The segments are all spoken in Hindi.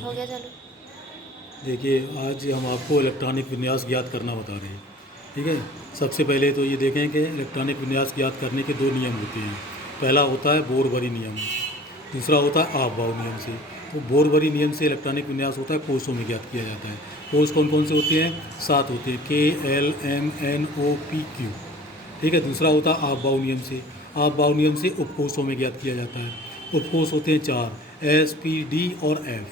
हो गया चालू। देखिए, आज हम आपको इलेक्ट्रॉनिक विन्यास ज्ञात करना बता रहे हैं। ठीक है। सबसे पहले तो ये देखें कि इलेक्ट्रॉनिक विन्यास ज्ञात करने के दो नियम होते हैं। पहला होता है बोरबरी नियम, दूसरा होता है आपबाउ नियम से। तो बोरबरी नियम से इलेक्ट्रॉनिक विन्यास होता है, कोषों में ज्ञात किया जाता है। कोष कौन कौन से होते हैं? 7 होते हैं, KLMNOPQ। ठीक है। दूसरा होता है आपबाउ नियम से। आपबाउ नियम से उपकोषों में ज्ञात किया जाता है। उपकोष होते हैं 4, SPD और F।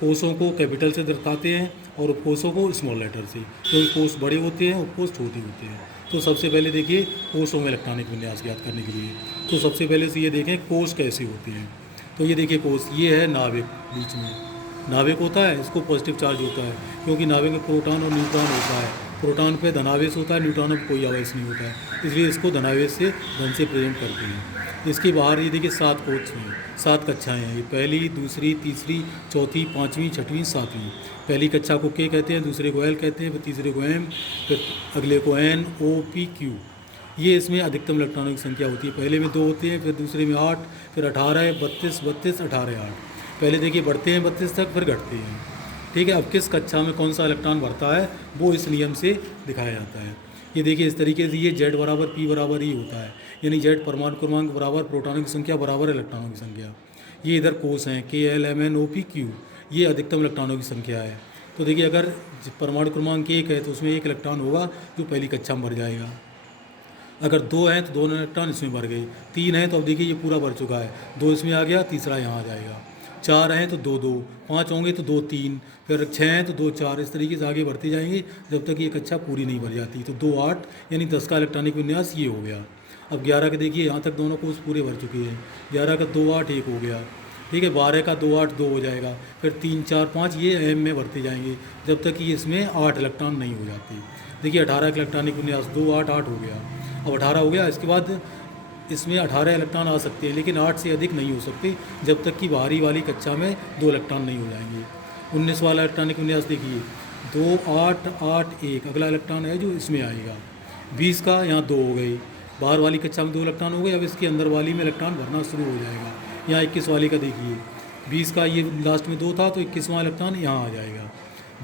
कोषों को कैपिटल से दर्शाते हैं और उपकोषों को स्मॉल लेटर से, क्योंकि कोष बड़े होते हैं, उपकोष छोटे होते हैं। तो सबसे पहले देखिए कोषों में इलेक्ट्रॉनिक विन्यास ज्ञात करने के लिए, तो सबसे पहले से ये देखें कोष कैसे होते हैं। तो ये देखिए कोष, ये है नाभिक, बीच में नाभिक होता है, इसको पॉजिटिव चार्ज होता है, क्योंकि नाभिक में प्रोटॉन और न्यूट्रॉन होता है। प्रोटॉन पे धनावेश होता है, न्यूट्रॉन पर कोई आवेश नहीं होता है, इसलिए इसको धनावेश से धन से प्रेजेंट करते हैं। इसके बाहर ये देखिए 7 कोच हैं, 7 कक्षाएं हैं। ये पहली, दूसरी, तीसरी, चौथी, पाँचवीं, छठवीं, सातवीं। पहली कक्षा को के कहते हैं, दूसरे को एल कहते हैं, फिर तीसरे को एम, फिर अगले को NOPQ। ये इसमें अधिकतम इलेक्ट्रॉनों की संख्या होती है। पहले में 2 होते हैं, फिर दूसरे में 8, फिर 18, 32, 32, 18, 8। पहले देखिए बढ़ते हैं 32 तक, फिर घटते हैं। ठीक है। अब किस कक्षा में कौन सा इलेक्ट्रॉन बढ़ता है वो इस नियम से दिखाया जाता है। ये देखिए इस तरीके से, ये Z बराबर P बराबर ही होता है, यानी Z परमाणु क्रमांक बराबर प्रोटॉनों की संख्या बराबर इलेक्ट्रॉनों की संख्या। ये इधर कोष हैं KLMNOPQ, ये अधिकतम इलेक्ट्रॉनों की संख्या है। तो देखिए अगर परमाणु क्रमांक 1 है तो उसमें 1 इलेक्ट्रॉन होगा जो पहली कक्षा में भर जाएगा। अगर 2 हैं तो 2 इलेक्ट्रॉन इसमें भर गए। 3 हैं तो अब देखिए ये पूरा भर चुका है, 2 इसमें आ गया, तीसरा यहाँ आ जाएगा। 4 हैं तो 2 2, 5 होंगे तो 2 3, फिर 6 हैं तो 2 4, इस तरीके से आगे बढ़ते जाएंगे जब तक ये कक्षा पूरी नहीं भर जाती। तो 2 8 यानी 10 का इलेक्ट्रॉनिक विन्यास ये हो गया। अब 11 का देखिए, यहाँ तक दोनों कोष पूरे भर चुके हैं। 11 का 2 8 1 हो गया। ठीक है। 12 का 2 8 2 हो जाएगा, फिर 3 4 5 ये एम में भरते जाएंगे जब तक कि इसमें 8 इलेक्ट्रॉन नहीं हो जाते। देखिए 18 का इलेक्ट्रॉनिक विन्यास 2 8 8 हो गया। अब 18 हो गया, इसके बाद इसमें 18 इलेक्ट्रॉन आ सकते हैं, लेकिन 8 से अधिक नहीं हो सकते जब तक कि बाहरी वाली कक्षा में 2 इलेक्ट्रॉन नहीं हो जाएंगे। 19 वाला इलेक्ट्रॉनिक विन्यास देखिए, 2 8 8 1 अगला इलेक्ट्रॉन है जो इसमें आएगा। 20 का यहाँ 2 हो गए, बाहर वाली कक्षा में 2 इलेक्ट्रॉन हो गए, अब इसके अंदर वाली में इलेक्ट्रॉन भरना शुरू हो जाएगा। यहाँ 21 वाले का देखिए, 20 का ये लास्ट में 2 था तो 21वां इलेक्ट्रॉन यहाँ आ जाएगा।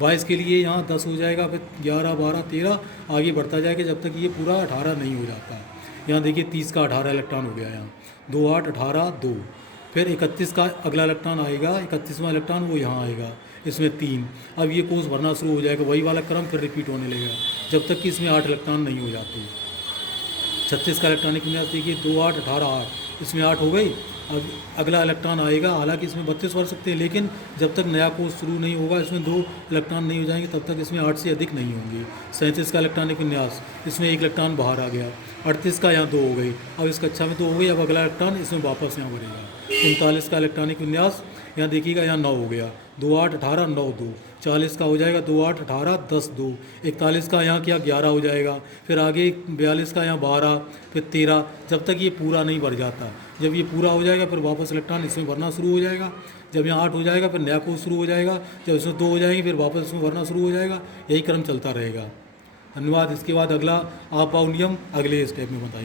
22 के लिए यहाँ 10 हो जाएगा, फिर 11 12 13 आगे बढ़ता जाएगा जब तक ये पूरा 18 नहीं हो जाता। यहाँ देखिए 30 का 18 इलेक्ट्रॉन हो गया, यहाँ 2 8 18 2। फिर 31 का अगला इलेक्ट्रॉन आएगा, 31वां इलेक्ट्रॉन वो यहाँ आएगा, इसमें 3। अब ये कोष भरना शुरू हो जाएगा, वही वाला क्रम फिर रिपीट होने लगेगा जब तक कि इसमें 8 इलेक्ट्रॉन नहीं हो जाते। 36 का इलेक्ट्रॉनिक विन्यास देखिए, 2 8 18 8, इसमें 8 हो गई। अब अगला इलेक्ट्रॉन आएगा, हालांकि इसमें 32 भर सकते हैं, लेकिन जब तक नया कोर्स शुरू नहीं होगा इसमें 2 इलेक्ट्रॉन नहीं हो जाएंगे तब तक इसमें 8 से अधिक नहीं होंगे। 37 का इलेक्ट्रॉनिक विन्यास, इसमें 1 इलेक्ट्रॉन बाहर आ गया। 38 का यहाँ 2 हो गई, अब इस कक्षा में 2 हो गई, अब अगला इलेक्ट्रॉन इसमें वापस यहाँ भरेगा। 39 का इलेक्ट्रॉनिक विन्यास, यहाँ देखिएगा यहाँ 9 हो गया, 2 8 18 9 2। 40 का हो जाएगा 2 8 18 10 2। 41 का यहाँ क्या 11 हो जाएगा, फिर आगे 42 का यहाँ 12, फिर 13, जब तक ये पूरा नहीं भर जाता। जब ये पूरा हो जाएगा फिर वापस इलेक्ट्रॉन इसमें भरना शुरू हो जाएगा। जब यहाँ 8 हो जाएगा फिर नया कोर्स शुरू हो जाएगा, जब इसमें 2 हो जाएंगे फिर वापस इसमें भरना शुरू हो जाएगा। यही क्रम चलता रहेगा। धन्यवाद। इसके बाद अगला आप नियम अगले स्टेप में बताएंगे।